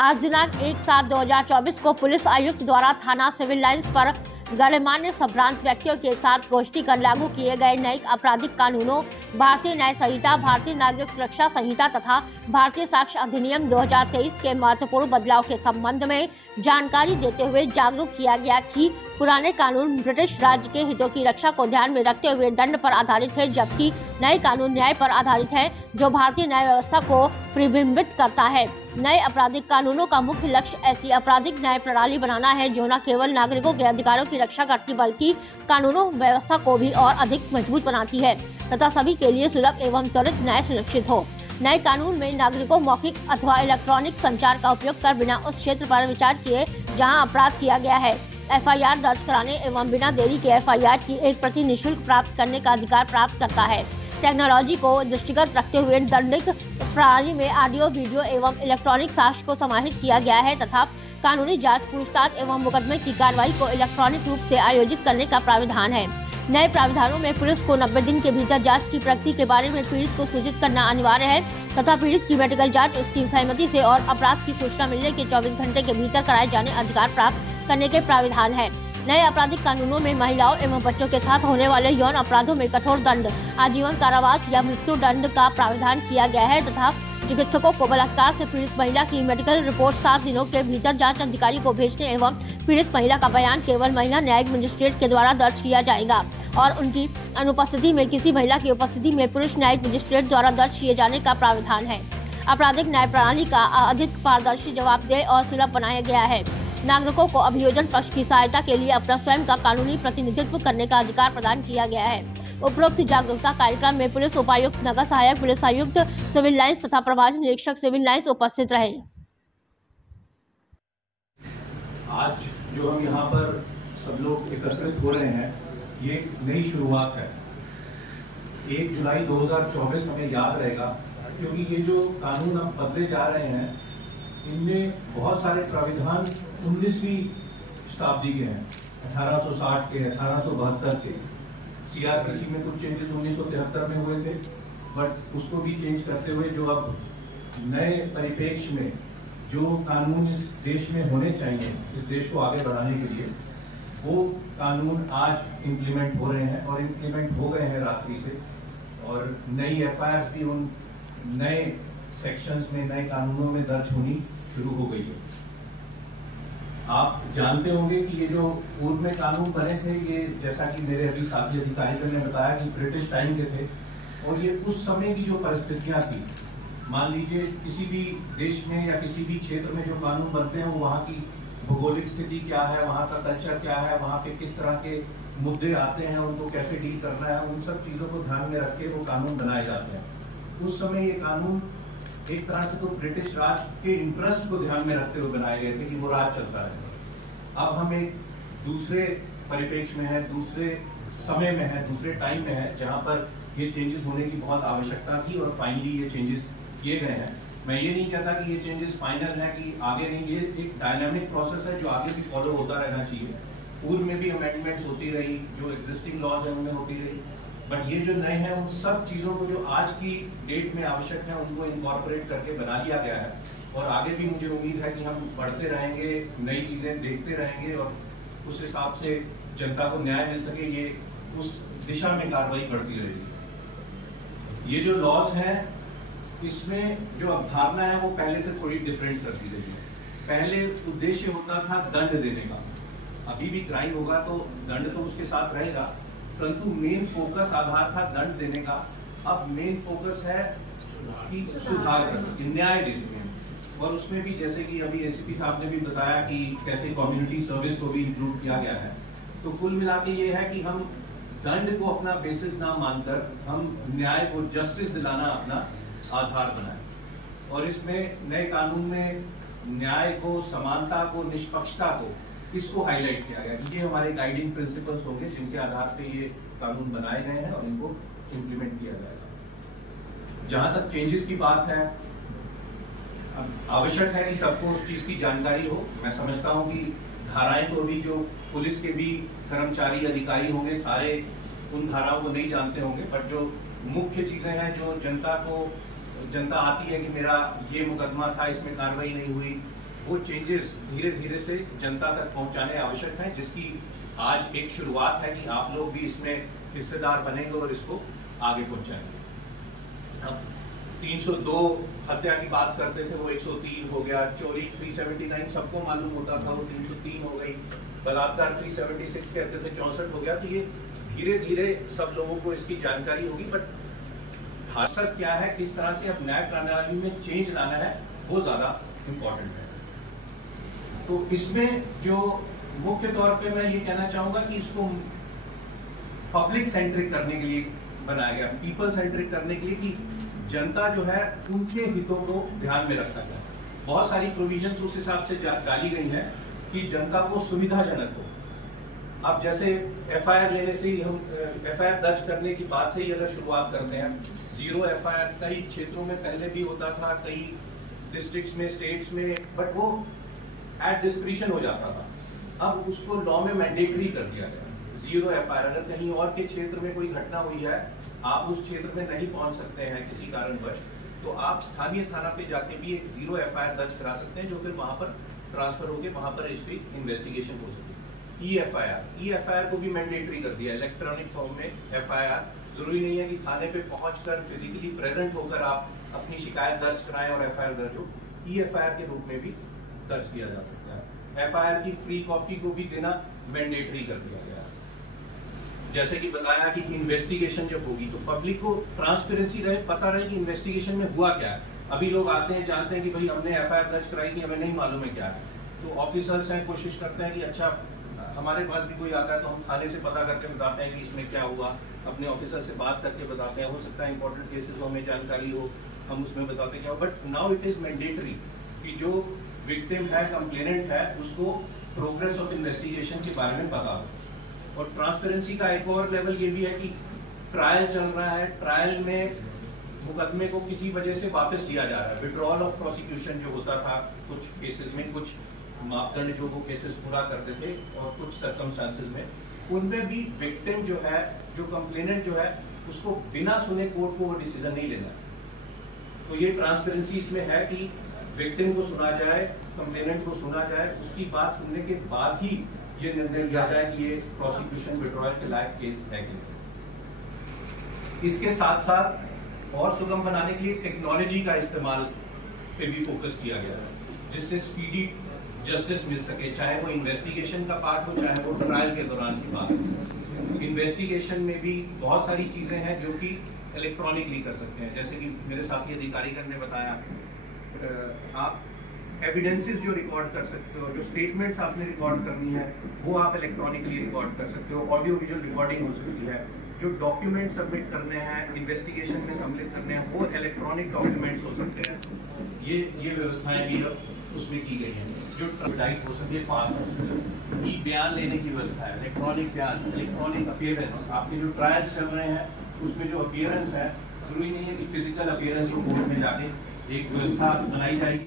आज दिनांक 1/7/2024 को पुलिस आयुक्त द्वारा थाना सिविल लाइंस पर गणमान्य संभ्रांत व्यक्तियों के साथ गोष्ठी कर लागू किए गए नए आपराधिक कानूनों, भारतीय न्याय संहिता, भारतीय नागरिक सुरक्षा संहिता तथा भारतीय साक्ष्य अधिनियम 2023 के महत्वपूर्ण बदलाव के संबंध में जानकारी देते हुए जागरूक किया गया कि पुराने कानून ब्रिटिश राज्य के हितों की रक्षा को ध्यान में रखते हुए दंड पर आधारित है, जबकि नए कानून न्याय पर आधारित है, जो भारतीय न्याय व्यवस्था को प्रतिबिंबित करता है। नए आपराधिक कानूनों का मुख्य लक्ष्य ऐसी आपराधिक न्याय प्रणाली बनाना है जो न केवल नागरिकों के अधिकारों की रक्षा करती बल्कि कानूनों व्यवस्था को भी और अधिक मजबूत बनाती है तथा सभी के लिए सुलभ एवं त्वरित न्याय सुनिश्चित हो। नए कानून में नागरिकों मौखिक अथवा इलेक्ट्रॉनिक संचार का उपयोग कर बिना उस क्षेत्र पर विचार किए जहां अपराध किया गया है FIR दर्ज कराने एवं बिना देरी के FIR की एक प्रति निःशुल्क प्राप्त करने का अधिकार प्राप्त करता है। टेक्नोलॉजी को दृष्टिगत रखते हुए दंडिक प्रणाली में ऑडियो, वीडियो एवं इलेक्ट्रॉनिक साक्ष्य को समाहित किया गया है तथा कानूनी जांच, पूछताछ एवं मुकदमे की कार्रवाई को इलेक्ट्रॉनिक रूप से आयोजित करने का प्राविधान है। नए प्राविधानों में पुलिस को 90 दिन के भीतर जांच की प्रगति के बारे में पीड़ित को सूचित करना अनिवार्य है तथा पीड़ित की मेडिकल जांच उसकी सहमति से और अपराध की सूचना मिलने के 24 घंटे के भीतर कराए जाने अधिकार प्राप्त करने के प्राविधान है। नए आपराधिक कानूनों में महिलाओं एवं बच्चों के साथ होने वाले यौन अपराधों में कठोर दंड, आजीवन कारावास या मृत्यु दंड का प्राविधान किया गया है तथा चिकित्सकों को बलात्कार से पीड़ित महिला की मेडिकल रिपोर्ट 7 दिनों के भीतर जांच अधिकारी को भेजने एवं पीड़ित महिला का बयान केवल महिला न्यायिक मजिस्ट्रेट के द्वारा दर्ज किया जाएगा और उनकी अनुपस्थिति में किसी महिला की उपस्थिति में पुरुष न्यायिक मजिस्ट्रेट द्वारा दर्ज किए जाने का प्राविधान है। आपराधिक न्याय प्रणाली का अधिक पारदर्शी, जवाबदेह और सुलभ बनाया गया है। नागरिकों को अभियोजन पक्ष की सहायता के लिए अपना स्वयं का कानूनी प्रतिनिधित्व करने का अधिकार प्रदान किया गया है। उपरोक्त जागरूकता कार्यक्रम में पुलिस उपायुक्त, नगर सहायक पुलिस आयुक्त, सिविल लाइंस तथा प्रभारी निरीक्षक सिविल लाइंस उपस्थित रहे। आज जो हम यहाँ पर सब लोग एकत्रित हो रहे हैं, ये एक नई शुरुआत है। 1 जुलाई 2024 हमें याद रहेगा, क्योंकि ये जो कानून अब बदले जा रहे हैं, इनमें बहुत सारे प्राविधान 19वीं शताब्दी के हैं, 1860 के, 1872 के। CRPC में कुछ चेंजेस 1973 में हुए थे, बट उसको भी चेंज करते हुए जो अब नए परिप्रेक्ष्य में जो कानून इस देश में होने चाहिए, इस देश को आगे बढ़ाने के लिए, वो कानून आज इम्प्लीमेंट हो रहे हैं और इम्प्लीमेंट हो गए हैं रात्रि से। और नई FIR भी उन नए सेक्शंस में, नए कानूनों में दर्ज होनी शुरू हो गई है। आप जानते होंगे कि ये जो पूर्व में कानून बने थे, ये जैसा कि मेरे अभी साथी अधिकारियों ने बताया कि ब्रिटिश टाइम के थे और ये उस समय की जो परिस्थितियां थी, मान लीजिए किसी भी देश में या किसी भी क्षेत्र में जो कानून बनते हैं, वो वहाँ की भौगोलिक स्थिति क्या है, वहाँ का कल्चर क्या है, वहाँ पे किस तरह के मुद्दे आते हैं, उनको कैसे डील करना है, उन सब चीज़ों को ध्यान में रख के वो कानून बनाए जाते हैं। उस समय ये कानून एक तरह से तो ब्रिटिश राज के इंटरेस्ट को ध्यान में रखते हुए बनाए गए थे कि वो राज चलता रहे। अब हम एक दूसरे परिप्रेक्ष्य में है, दूसरे समय में है, दूसरे टाइम में है, जहाँ पर ये चेंजेस होने की बहुत आवश्यकता थी और फाइनली ये चेंजेस किए गए हैं। मैं ये नहीं कहता कि ये चेंजेस फाइनल है कि आगे नहीं, ये एक डायनामिक प्रोसेस है जो आगे भी फॉलो होता रहना चाहिए। पूर्व में भी अमेंडमेंट्स होती रही, जो एग्जिस्टिंग लॉज है उनमें होती रही, बट ये जो नए हैं उन सब चीज़ों को जो आज की डेट में आवश्यक है उनको इनकॉर्पोरेट करके बना लिया गया है। और आगे भी मुझे उम्मीद है कि हम बढ़ते रहेंगे, नई चीज़ें देखते रहेंगे और उस हिसाब से जनता को न्याय मिल सके, ये उस दिशा में कार्रवाई बढ़ती रहेगी। ये जो लॉज हैं, इसमें जो अवधारणा है वो पहले से थोड़ी डिफरेंट कर दी गई है। पहले उद्देश्य होता था दंड देने का, अभी भी क्राइम होगा तो दंड तो उसके साथ रहेगा, परंतु मेन फोकस आधार था दंड देने का। अब मेन फोकस है कि सुधार कर सके, न्याय दे सके। और उसमें भी जैसे कि अभी ACP साहब ने भी बताया कि कैसे कम्युनिटी सर्विस को भी इंक्लूड किया गया है। तो कुल मिला के ये है कि हम दंड को अपना बेसिस ना मानकर हम न्याय को, जस्टिस दिलाना अपना आधार बनाए। और इसमें नए कानून में न्याय को, समानता को, निष्पक्षता को, इसको हाईलाइट किया गया कि ये हमारे गाइडिंग प्रिंसिपल्स होंगे जिनके आधार पे ये कानून बनाए गए हैं और इनको इम्प्लीमेंट किया जाएगा। जहां तक चेंजेस की बात है, आवश्यक है कि सबको उस चीज की जानकारी हो। मैं समझता हूं कि धाराएं तो अभी जो पुलिस के भी कर्मचारी, अधिकारी होंगे, सारे उन धाराओं को नहीं जानते होंगे, बट जो मुख्य चीजें हैं जो जनता आती है कि मेरा ये मुकदमा था, इसमें कार्रवाई नहीं हुई, वो चेंजेस धीरे धीरे से जनता तक पहुंचाने आवश्यक हैं, जिसकी आज एक शुरुआत है कि आप लोग भी इसमें हिस्सेदार बनेंगे और इसको आगे पहुंचाएंगे। अब 302 हत्या की बात करते थे, वो 103 हो गया। चोरी 379 सबको मालूम होता था, वो 303 हो गई। बलात्कार 376 कहते थे, 64 हो गया। तो ये धीरे धीरे सब लोगों को इसकी जानकारी होगी। बट खासियत क्या है, किस तरह से अब न्याय प्रणाली में चेंज लाना है, वो ज्यादा इम्पोर्टेंट है। तो इसमें जो मुख्य तौर पे मैं ये कहना चाहूंगा कि इसको पब्लिक सेंट्रिक करने के लिए बनाया गया, पीपल सेंट्रिक करने के लिए, कि जनता जो है उनके हितों को ध्यान में रखा जाए। बहुत सारी प्रोविजंस उस हिसाब से डाली गई हैं कि जनता को सुविधाजनक हो। अब जैसे एफआईआर लेने से ही, हम एफआईआर दर्ज करने की बात से ही अगर शुरुआत करते हैं, 0 एफआईआर कई क्षेत्रों में पहले भी होता था, कई डिस्ट्रिक्ट्स में, स्टेट्स में, बट वो एट डिस्क्रिशन हो जाता था। अब उसको लॉ में मैंडेटरी कर दिया गया, 0 एफआईआर। अगर कहीं और के क्षेत्र में कोई घटना हुई है, आप उस क्षेत्र में नहीं पहुंच सकते हैं किसी कारणवश, तो आप स्थानीय थाना पे जाके भी एक 0 एफआईआर दर्ज करा सकते हैं, जो फिर वहां पर ट्रांसफर होके वहां पर इसकी इन्वेस्टिगेशन हो सके। ई एफआईआर को भी मैंडेटरी कर दिया, इलेक्ट्रॉनिक फॉर्म में एफआईआर। जरूरी नहीं है कि थाने पे पहुंचकर फिजिकली प्रेजेंट होकर आप अपनी शिकायत दर्ज कराएं और एफआईआर दर्ज हो। ई एफआईआर के रूप में भी दर्ज किया जा सकता है। एफआईआर की फ्री कॉपी को भी देना मैंडेटरी कर दिया गया। जैसे कि बताया कि इन्वेस्टिगेशन जब होगी तो पब्लिक को ट्रांसपेरेंसी रहे, पता रहे कि इन्वेस्टिगेशन में हुआ क्या है। अभी लोग आते हैं, जानते हैं कि भाई हमने एफआईआर दर्ज कराई थी, हमें नहीं मालूम है क्या है। तो ऑफिसर्स हैं, कोशिश करते हैं कि अच्छा, हमारे पास भी कोई आता है तो हम थाने से पता करके बताते हैं कि इसमें क्या हुआ, अपने ऑफिसर से बात करके बताते हैं। हो सकता है इंपॉर्टेंट केसेस हो, हमें जानकारी हो, हम उसमें बताते क्या हो। But now it is mandatory कि जो विक्टिम है, कंप्लेनेंट है, उसको प्रोग्रेस ऑफ इन्वेस्टिगेशन के बारे में पता हो। और ट्रांसपेरेंसी का एक और लेवल ये भी है कि ट्रायल चल रहा है, ट्रायल में मुकदमे को किसी वजह से वापस लिया जा रहा है। विड्रॉल ऑफ प्रोसिक्यूशन जो होता था कुछ केसेस में, कुछ मापदंड जो वो केसेस पूरा करते थे और कुछ सर्कमस्टांसेस में, उनमें भी विक्टिम जो है, जो कंप्लेनेंट जो है, उसको बिना सुने कोर्ट को वो डिसीजन नहीं लेना। तो ये ट्रांसपेरेंसी इसमें है कि विक्टिम को सुना जाए, कंप्लेनेंट को सुना जाए, उसकी बात सुनने के बाद ही ये निर्णय लिया जाए कि ये प्रोसिक्यूशन विड्रॉल के लायक केस है कि नहीं। इसके साथ साथ और सुगम बनाने के लिए टेक्नोलॉजी का इस्तेमाल पे भी फोकस किया गया है, जिससे स्पीडी जस्टिस मिल सके, चाहे वो इन्वेस्टिगेशन का पार्ट हो, चाहे वो ट्रायल के दौरान की बात हो। इन्वेस्टिगेशन में भी बहुत सारी चीजें हैं जो कि इलेक्ट्रॉनिकली कर सकते हैं। जैसे कि मेरे साथी अधिकारीगण ने बताया, आप एविडेंसेस जो रिकॉर्ड कर सकते हो, जो स्टेटमेंट्स आपने रिकॉर्ड करनी है, वो आप इलेक्ट्रॉनिकली रिकॉर्ड कर सकते हो। ऑडियो विजुअल रिकॉर्डिंग हो सकती है। जो डॉक्यूमेंट सबमिट करने हैं, इन्वेस्टिगेशन में सम्मिलित करने हैं, वो इलेक्ट्रॉनिक डॉक्यूमेंट्स हो सकते हैं। ये व्यवस्थाएं भी उसमें की गई हैं। जो टाइप हो सके, फास्ट ई बयान लेने की व्यवस्था है, इलेक्ट्रॉनिक बयान, इलेक्ट्रॉनिक अपीयरेंस। आपके जो ट्रायल्स चल रहे हैं उसमें जो अपीयरेंस है, जरूरी नहीं है कि फिजिकल अपीयरेंस को कोर्ट में जाके एक व्यवस्था बनाई जाएगी।